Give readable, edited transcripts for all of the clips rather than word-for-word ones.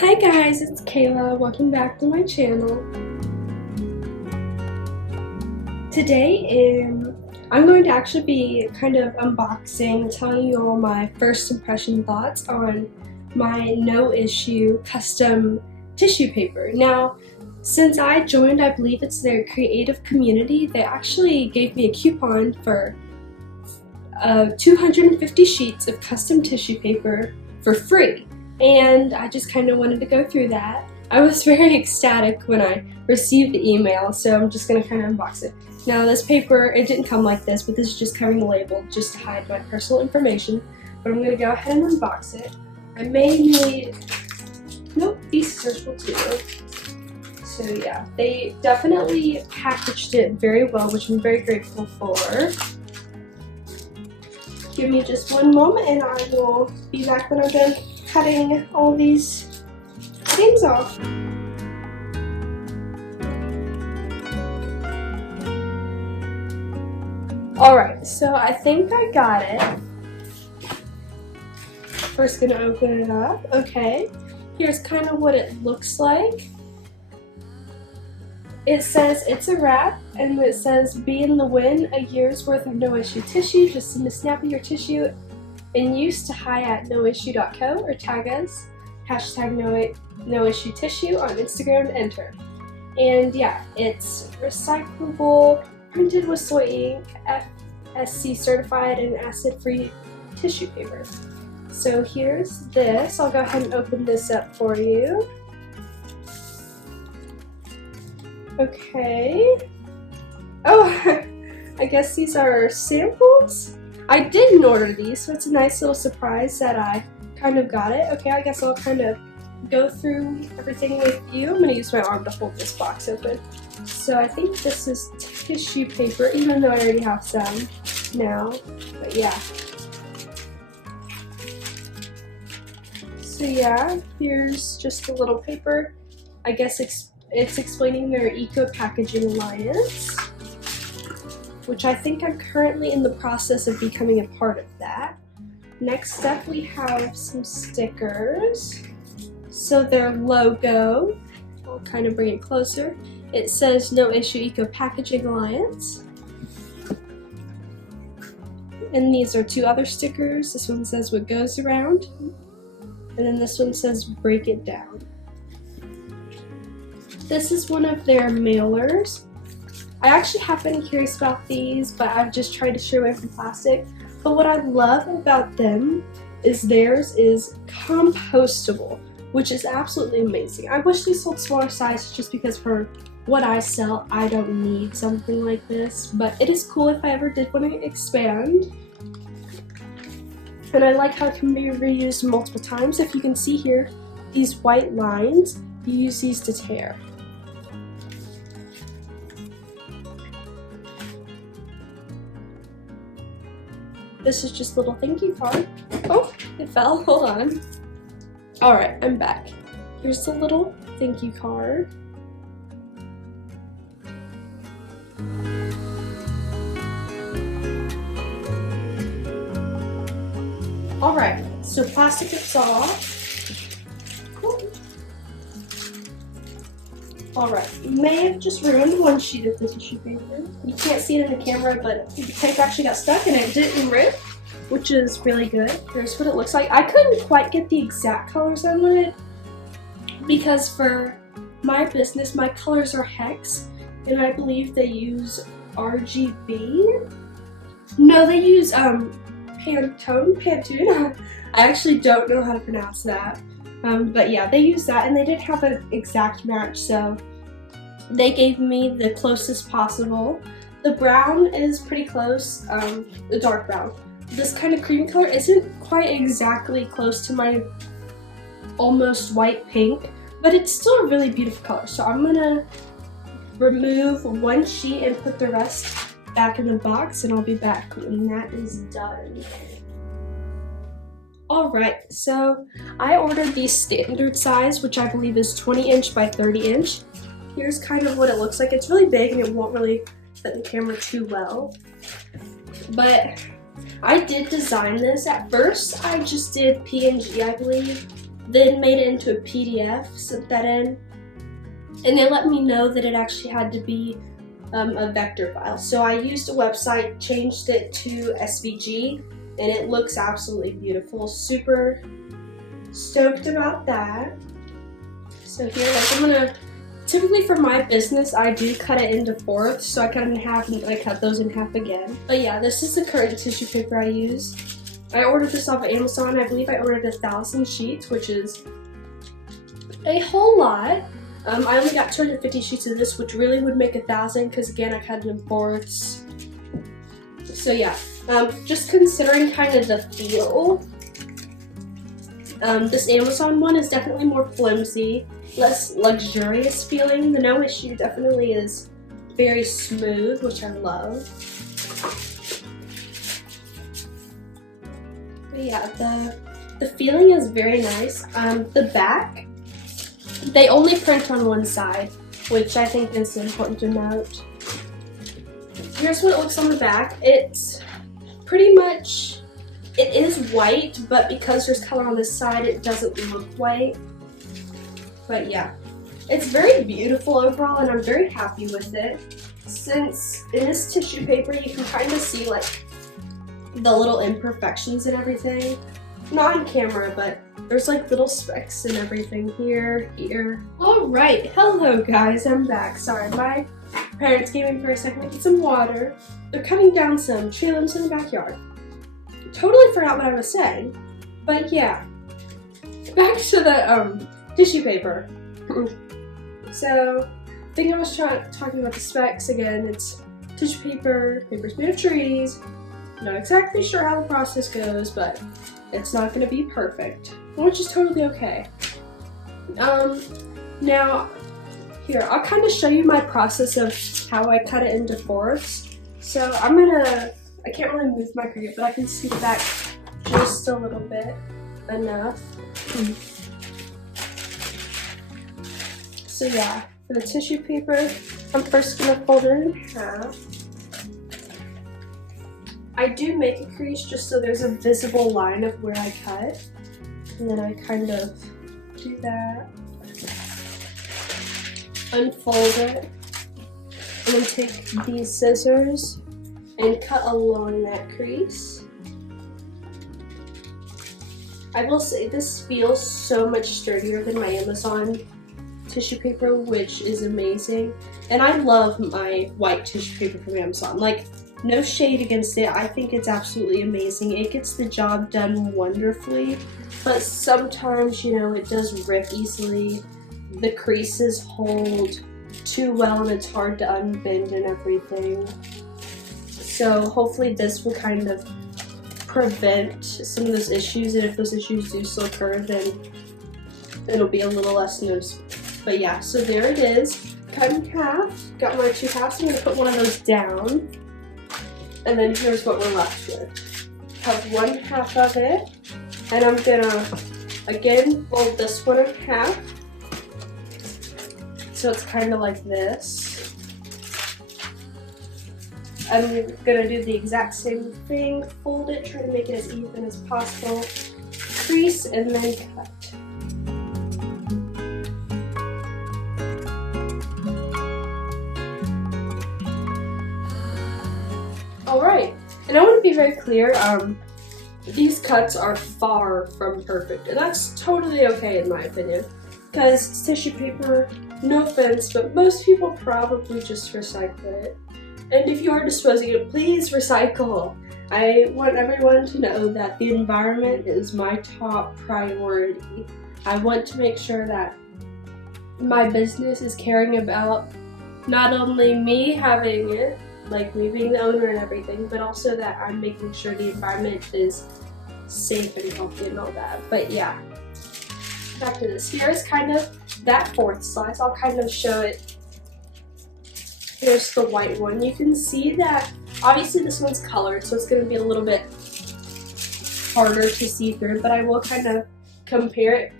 Hi guys, it's Kayla. Welcome back to my channel. Today I'm going to actually be kind of unboxing, telling you all my first impression thoughts on my Noissue custom tissue paper. Now, since I joined, I believe it's their creative community, they actually gave me a coupon for 250 sheets of custom tissue paper for free. And I just kind of wanted to go through that. I was very ecstatic when I received the email, so I'm just going to kind of unbox it. Now this paper, it didn't come like this, but this is just covering the label just to hide my personal information. But I'm going to go ahead and unbox it. I may need, nope, these scissors will too. So yeah, they definitely packaged it very well, which I'm very grateful for. Give me just one moment and I will be back when I'm done cutting all these things off. Alright, so I think I got it. First gonna open it up. Okay, here's kind of what it looks like. It says it's a wrap, and it says be in the win, a year's worth of Noissue tissue. Just send a snap of your tissue in use to hi@noissue.co or tag us, #Noissue tissue on Instagram to enter. And yeah, it's recyclable, printed with soy ink, FSC certified, and acid-free tissue paper. So here's this. I'll go ahead and open this up for you. Okay. Oh, I guess these are samples. I didn't order these, so it's a nice little surprise that I kind of got it. Okay, I guess I'll kind of go through everything with you. I'm going to use my arm to hold this box open. So I think this is tissue paper, even though I already have some now. But yeah. So yeah, here's just a little paper. I guess it's explaining their Eco Packaging Alliance, which I think I'm currently in the process of becoming a part of that. Next up, we have some stickers. So their logo, I'll kind of bring it closer. It says Noissue Eco Packaging Alliance. And these are two other stickers. This one says what goes around, and then this one says break it down. This is one of their mailers. I actually have been curious about these, but I've just tried to stay away from plastic. But what I love about them is theirs is compostable, which is absolutely amazing. I wish they sold smaller sizes just because for what I sell, I don't need something like this. But it is cool if I ever did want to expand. And I like how it can be reused multiple times. If you can see here, these white lines, you use these to tear. This is just a little thank you card. Oh, it fell, hold on. Alright, I'm back. Here's the little thank you card. Alright, so plastic is off. Cool. Alright, you may have just ruined one sheet of the tissue paper. You can't see it in the camera, but the paper actually got stuck and it didn't rip, which is really good. Here's what it looks like. I couldn't quite get the exact colors I wanted because for my business, my colors are hex, and I believe they use RGB. No, they use Pantone. I actually don't know how to pronounce that. But yeah, they use that, and they didn't have an exact match, so they gave me the closest possible. The brown is pretty close, the dark brown. This kind of cream color isn't quite exactly close to my almost white pink, but it's still a really beautiful color. So I'm gonna remove one sheet and put the rest back in the box, and I'll be back when that is done. Alright, so I ordered the standard size, which I believe is 20 inch by 30 inch. Here's kind of what it looks like. It's really big and it won't really fit in the camera too well. But I did design this. At first, I just did PNG, I believe. then made it into a PDF, sent that in, and they let me know that it actually had to be a vector file. So I used a website, changed it to SVG, and it looks absolutely beautiful. Super stoked about that. So here, like, I'm gonna, typically for my business, I do cut it into fourths, so I cut it in half and I cut those in half again. But yeah, this is the current tissue paper I use. I ordered this off of Amazon. I believe I ordered 1,000 sheets, which is a whole lot. I only got 250 sheets of this, which really would make 1,000 because again, I cut it in fourths. So yeah, just considering kind of the feel, this Amazon one is definitely more flimsy, less luxurious feeling. The Noissue definitely is very smooth, which I love. But yeah, the feeling is very nice. The back, they only print on one side, which I think is important to note. Here's what it looks on the back. It's pretty much, it is white, but because there's color on this side, it doesn't look white. But yeah, it's very beautiful overall, and I'm very happy with it. Since in this tissue paper, you can kind of see like the little imperfections and everything. Not on camera, but there's like little specks and everything here. Alright, hello guys, I'm back. Sorry, my parents came in for a second to get some water. They're cutting down some tree limbs in the backyard. Totally forgot what I was saying. But yeah, back to the tissue paper. So, I think I was talking about the specs again. It's tissue paper, paper's made of trees. Not exactly sure how the process goes, but it's not going to be perfect, which is totally okay. Now, here, I'll kind of show you my process of how I cut it into fourths. So I can't really move my cricut, but I can scoot back just a little bit, enough. So yeah, for the tissue paper, I'm first going to fold it in half. I do make a crease just so there's a visible line of where I cut. And then I kind of do that. Unfold it. And then take these scissors and cut along that crease. I will say this feels so much sturdier than my Amazon tissue paper, which is amazing. And I love my white tissue paper from Amazon. Like, no shade against it, I think it's absolutely amazing. It gets the job done wonderfully, but sometimes, you know, it does rip easily. The creases hold too well and it's hard to unbend and everything. So hopefully this will kind of prevent some of those issues, and if those issues do still occur, then it'll be a little less noticeable. But yeah, so there it is, cut in half. Got my 2 halves. I'm gonna put one of those down. And then here's what we're left with. Have 1/2 of it, and I'm gonna again fold this one in half. So it's kind of like this. I'm gonna do the exact same thing, fold it, try to make it as even as possible, crease, and then cut. Alright, and I want to be very clear, these cuts are far from perfect, and that's totally okay in my opinion, because it's tissue paper, no offense, but most people probably just recycle it. And if you are disposing it, please recycle. I want everyone to know that the environment is my top priority. I want to make sure that my business is caring about not only me having it, like me being the owner and everything, but also that I'm making sure the environment is safe and healthy and all that. But yeah, back to this. Here's kind of that fourth slice. I'll kind of show it. Here's the white one. You can see that obviously this one's colored, so it's going to be a little bit harder to see through, but I will kind of compare it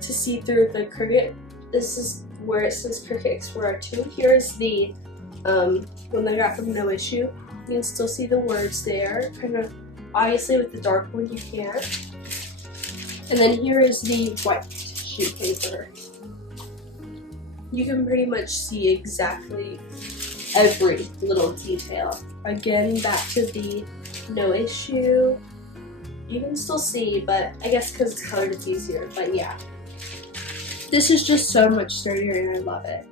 to see through the Cricut. This is where it says Cricut Explorer 2. Here's the one I got from Noissue. You can still see the words there. Kind of, obviously with the dark one you can't. And then here is the white tissue paper. You can pretty much see exactly every little detail. Again, back to the Noissue. You can still see, but I guess because it's colored it's easier, but yeah. This is just so much sturdier and I love it.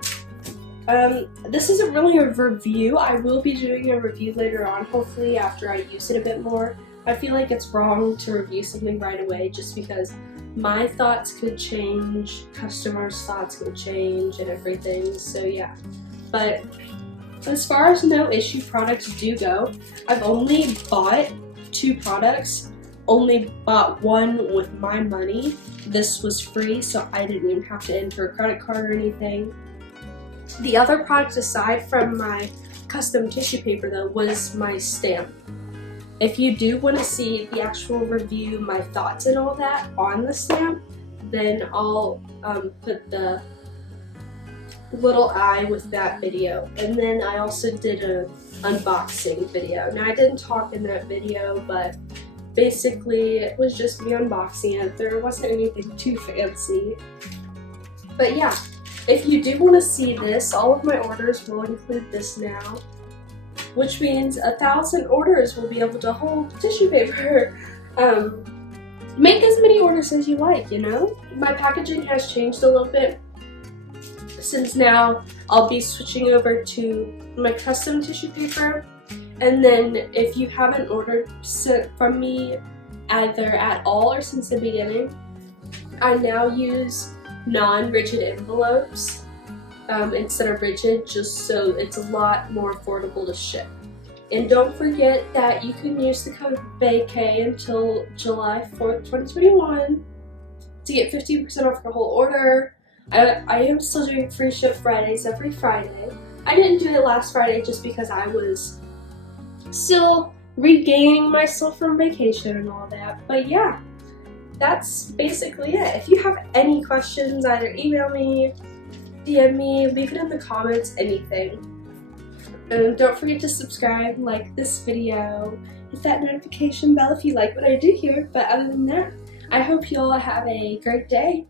This isn't really a review. I will be doing a review later on, hopefully after I use it a bit more. I feel like it's wrong to review something right away just because my thoughts could change, customers' thoughts could change and everything, so yeah. But as far as Noissue products do go, I've only bought 2 products, only bought one with my money. This was free, so I didn't even have to enter a credit card or anything. The other product aside from my custom tissue paper though was my stamp. If you do want to see the actual review, my thoughts and all that on the stamp, then I'll put the little eye with that video. And then I also did an unboxing video. Now I didn't talk in that video, but basically it was just me unboxing it. There wasn't anything too fancy. But yeah, if you do want to see this, all of my orders will include this now, which means 1,000 orders will be able to hold tissue paper. Make as many orders as you like, you know? My packaging has changed a little bit since now I'll be switching over to my custom tissue paper. And then if you haven't ordered from me either at all or since the beginning, I now use non-rigid envelopes instead of rigid, just so it's a lot more affordable to ship. And don't forget that you can use the code BAYK until July 4th, 2021 to get 15% off your whole order. I am still doing free ship Fridays every Friday. I didn't do it last Friday just because I was still regaining myself from vacation and all that. But yeah, that's basically it. If you have any questions, either email me, DM me, leave it in the comments, anything. And don't forget to subscribe, like this video, hit that notification bell if you like what I do here. But other than that, I hope you all have a great day.